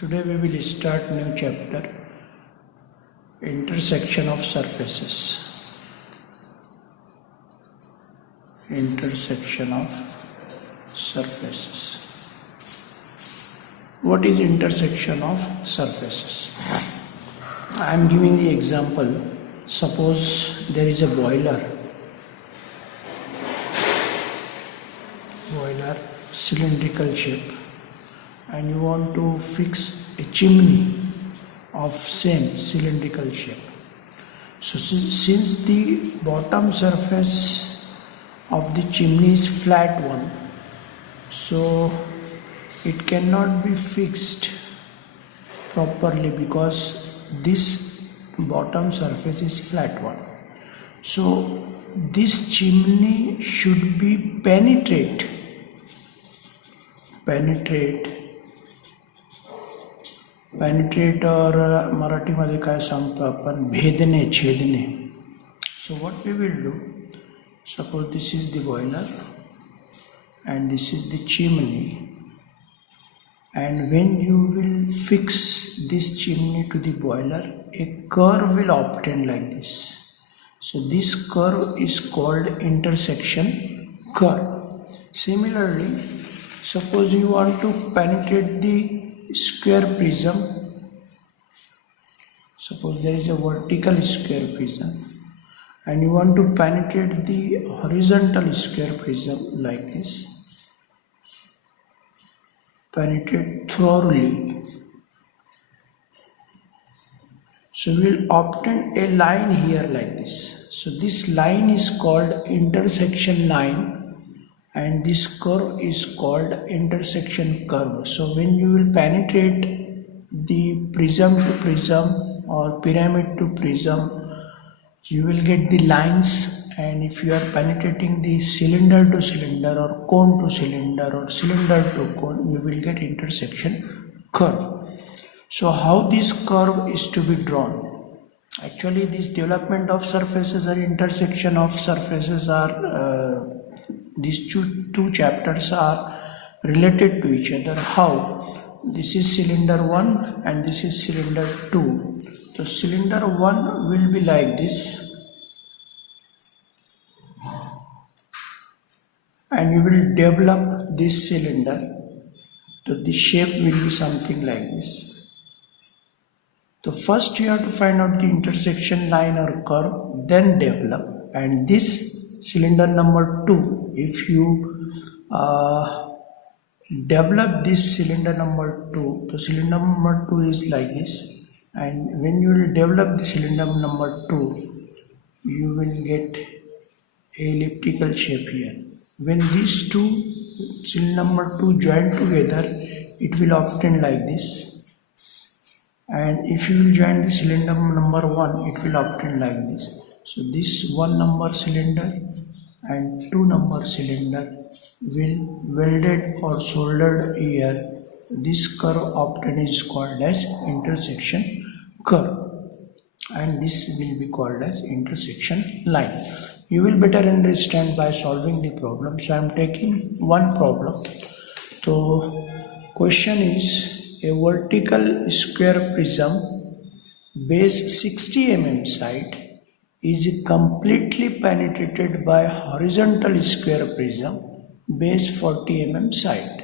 Today we will start new chapter, intersection of surfaces. Intersection of surfaces. What is intersection of surfaces? I am giving the example. Suppose there is a boiler, cylindrical shape, and you want to fix a chimney of same cylindrical shape. So since the bottom surface of the chimney is flat one, so it cannot be fixed properly because this bottom surface is flat one. So this chimney should be penetrate or Marathi मध्ये काय सांगतो आपण भेदणे छेदणे. So what we will do, suppose this is the boiler and this is the chimney, and when you will fix this chimney to the boiler, a curve will obtain like this. So this curve is called intersection curve. Similarly, suppose you want to penetrate the square prism. Suppose there is a vertical square prism and you want to penetrate the horizontal square prism like this. Penetrate thoroughly. So we will obtain a line here like this. So this line is called intersection line, and this curve is called intersection curve. So when you will penetrate the prism to prism or pyramid to prism, you will get the lines, and if you are penetrating the cylinder to cylinder or cone to cylinder or cylinder to cone, you will get intersection curve. So how this curve is to be drawn? Actually, this development of surfaces or intersection of surfaces are these two chapters are related to each other. How? This is cylinder 1 and this is cylinder 2. So cylinder 1 will be like this, and you will develop this cylinder. So the shape will be something like this. So first you have to find out the intersection line or curve, then develop. And this cylinder number 2, if you develop this cylinder number 2, so cylinder number 2 is like this, and when you will develop the cylinder number 2, you will get elliptical shape here. When these two cylinder number 2 join together, it will obtain like this. And if you will join the cylinder number 1, it will obtain like this. So this 1 number cylinder and 2 number cylinder will welded or soldered here. This curve obtained is called as intersection curve, and this will be called as intersection line. You will better understand by solving the problem. So I am taking one problem. So question is, a vertical square prism base 60 mm side is completely penetrated by horizontal square prism base 40 mm side,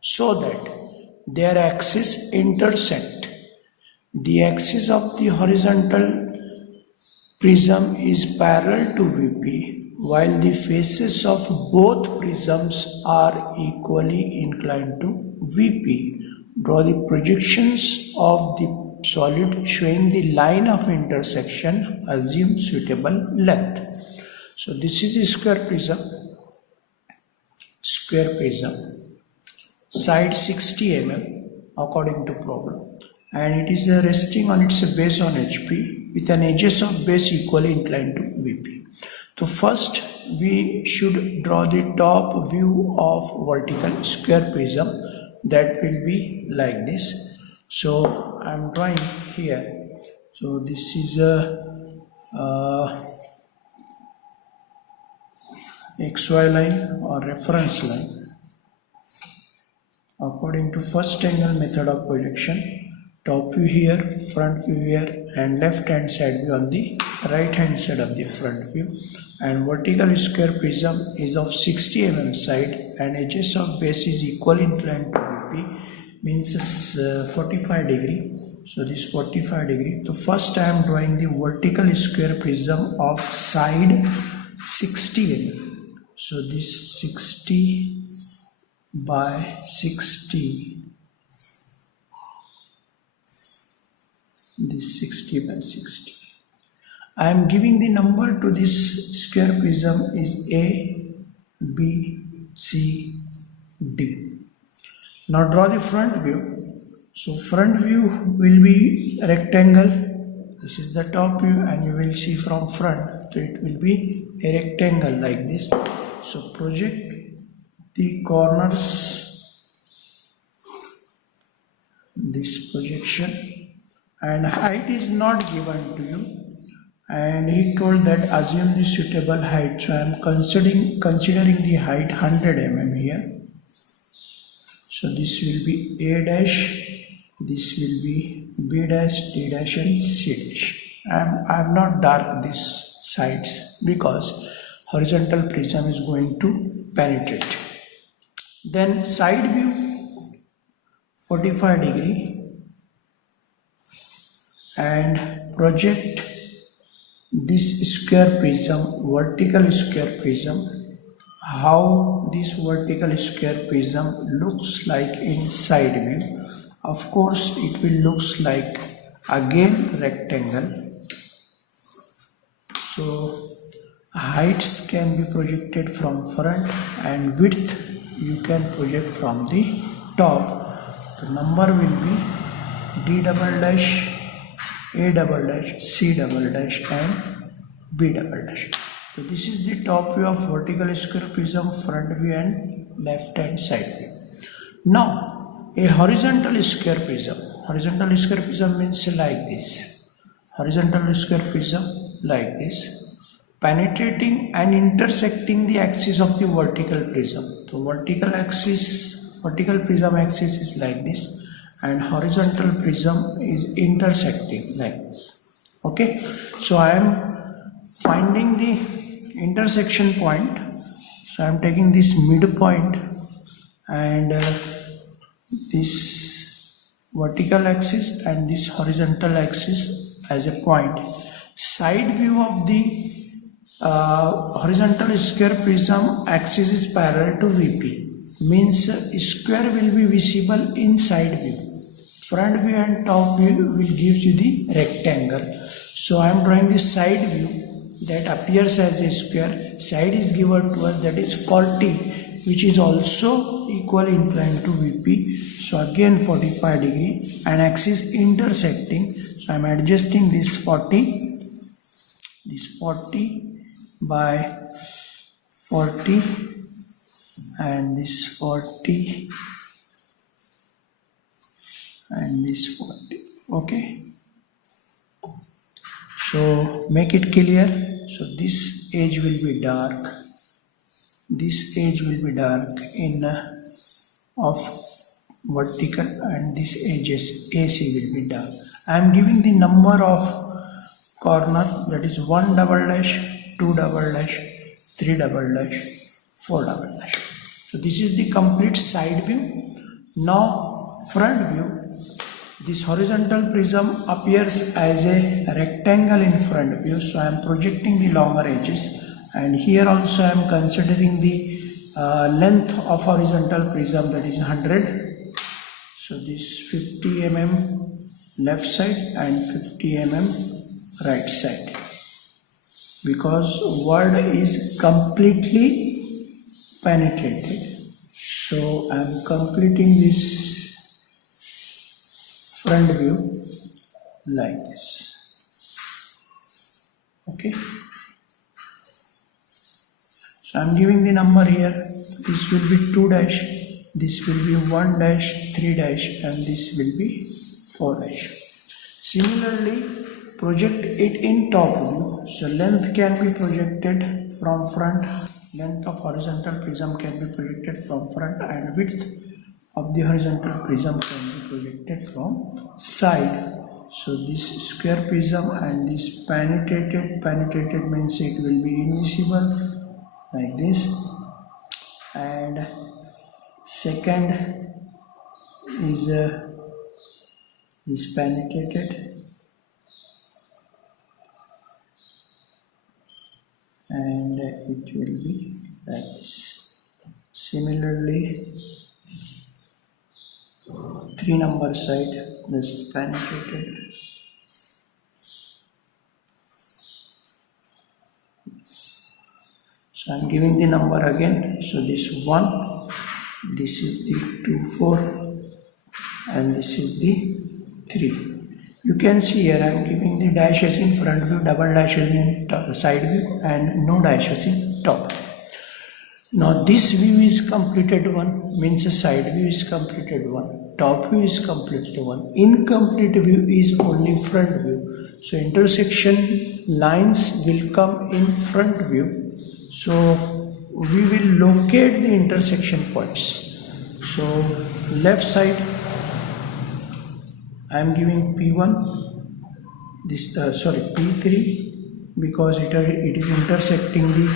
so that their axes intersect. The axis of the horizontal prism is parallel to VP, while the faces of both prisms are equally inclined to VP. Draw the projections of the solid showing the line of intersection. Assume suitable length. So this is a square prism, side 60 mm according to problem, and it is resting on its base on HP with an edges of base equally inclined to VP. So first we should draw the top view of vertical square prism. That will be like this. So I am drawing here. So this is a XY line or reference line. according to first angle method of projection. Top view here, front view here, and left hand side view on the right hand side of the front view. And vertical square prism is of 60 mm side, and edges of base is equal inclined to VP, means 45 degree. So this 45 degree. So first I am drawing the vertical square prism of side 60 mm. So this 60 by 60. This 60 by 60. I am giving the number to this square prism is A, B, C, D. Now draw the front view. So front view will be rectangle. This is the top view, and you will see from front. So it will be a rectangle like this. So project the corners, this projection. And height is not given to you, and he told that assume the suitable height. So I am considering the height 100 mm here. So this will be A dash, this will be B dash, D dash, and C dash. I have not dark these sides because horizontal prism is going to penetrate. Then side view 45 degree. And project this square prism, vertical square prism. How this vertical square prism looks like in side view. Of course it will looks like again rectangle. So heights can be projected from front, and width you can project from the top. The number will be D double dash, A double dash, C double dash, and B double dash. So this is the top view of vertical square prism, front view and left hand side view. Now a horizontal square prism. Horizontal square prism means like this. Horizontal square prism like this, penetrating and intersecting the axis of the vertical prism. So vertical prism axis is like this, and horizontal prism is intersecting like this. Okay, so I am finding the intersection point. So I am taking this midpoint and this vertical axis and this horizontal axis as a point. Side view of the horizontal square prism axis is parallel to VP, means square will be visible in side view. Front view and top view will give you the rectangle. So I am drawing the side view that appears as a square. Side is given to us, that is 40, which is also equal inclined to VP. So again 45 degree, and axis intersecting. So I am adjusting this 40 by 40, and this 40 and this 40. Okay, so make it clear. So this edge will be dark, this edge will be dark in of vertical, and this edges AC will be dark. I am giving the number of corner, that is 1 double dash, 2 double dash, 3 double dash, 4 double dash. So this is the complete side view. Now front view. This horizontal prism appears as a rectangle in front view, so I am projecting the longer edges, and here also I am considering the length of horizontal prism, that is 100. So this 50 mm left side and 50 mm right side, because word is completely penetrated. So I am completing this front view like this. Okay, so I am giving the number here. This will be 2 dash, this will be 1 dash, 3 dash, and this will be 4 dash. Similarly, project it in top view. So length can be projected from front, length of horizontal prism can be projected from front, and width of the horizontal prism can be projected from side. So this square prism and this penetrated means it will be invisible like this. And second is this penetrated, and it will be like this. Similarly, 3 number side, this is penetrated. So I am giving the number again. So this 1, this is the 2, 4, and this is the 3. You can see here I am giving the dashes in front view, double dashes in side view, and no dashes in top. Now this view is completed one, means the side view is completed one, top view is completed one, incomplete view is only front view. So intersection lines will come in front view. So we will locate the intersection points. So left side I am giving P1, this P3, because it is intersecting the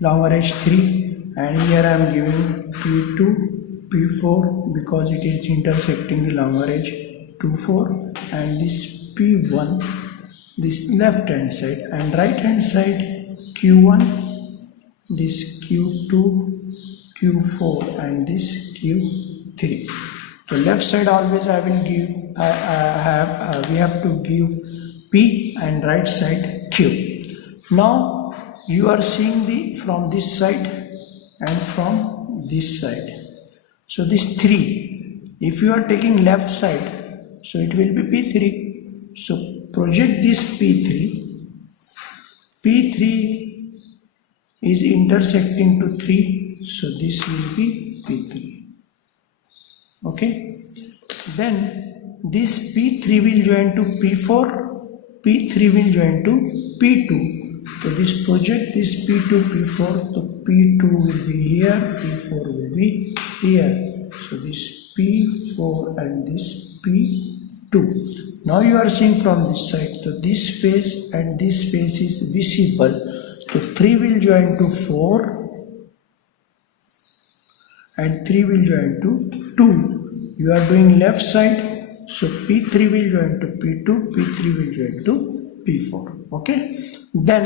longer edge 3, and here I am giving P2, P4 because it is intersecting the longer edge 2, 4, and this P1, this left hand side, and right hand side Q1, this Q2, Q4, and this Q3. So left side always I will give, we have to give P, and right side Q. Now you are seeing from this side and from this side. So this 3, if you are taking left side, so it will be P3. So project this P3. P3 is intersecting to 3, so this will be P3. Okay, then this P3 will join to P4, P3 will join to P2. So this project this P2, P4, so P2 will be here, P4 will be here. So this P4 and this P2. Now you are seeing from this side, so this face and this face is visible. So 3 will join to 4. And 3 will join to 2. You are doing left side, so P3 will join to P2, P3 will join to P4. Okay. Then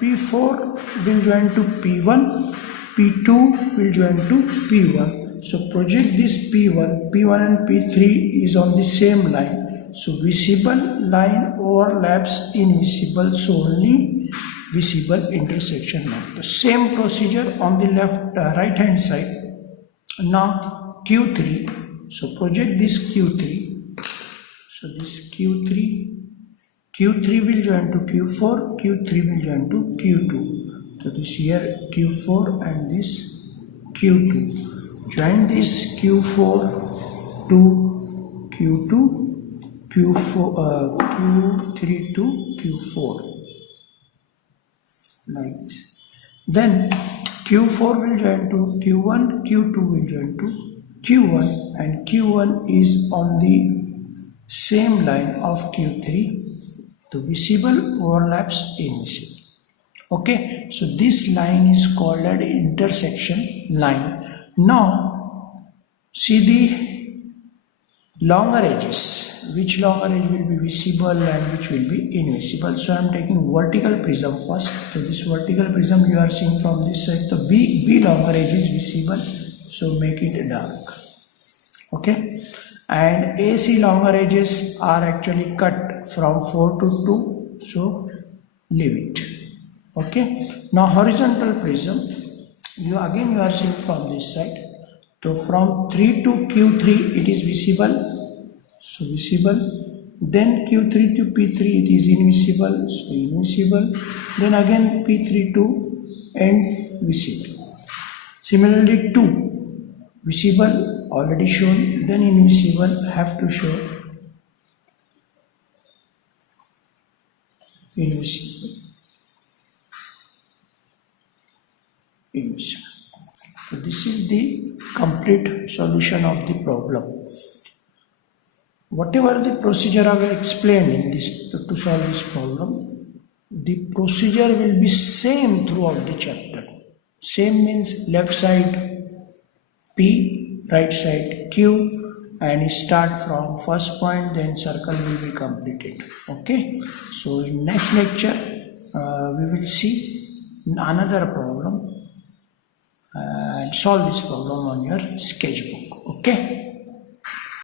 P4 will join to P1, P2 will join to P1. So project this P1, P1 and P3 is on the same line. So visible line overlaps invisible, so only visible intersection line. The same procedure on the right hand side. Now Q3, so project this Q3, so this Q3 will join to Q4, Q3 will join to Q2, so this here Q4 and this Q2, join this Q4 to Q2, Q3 to Q4, like this. Then Q4 will join to Q1, Q2 will join to Q1, and Q1 is on the same line of Q3. The visible overlaps invisible. Okay, so this line is called an intersection line. Now see the longer edges. Which longer edge will be visible and which will be invisible. So I am taking vertical prism first. So this vertical prism you are seeing from this side. The B longer edge is visible. So make it dark. Okay. And AC longer edges are actually cut from 4 to 2. So leave it. Okay. Now horizontal prism. You are seeing from this side. So from 3 to Q3 it is visible. So visible, then Q3 to P3 it is invisible, so invisible, then again P3 to end visible. Similarly 2, visible already shown, then invisible have to show invisible. So this is the complete solution of the problem. Whatever the procedure I have explained in this to solve this problem, the procedure will be same throughout the chapter. Same means left side P, right side Q, and start from first point, then circle will be completed. Okay, so in next lecture we will see another problem and solve this problem on your sketchbook. Okay.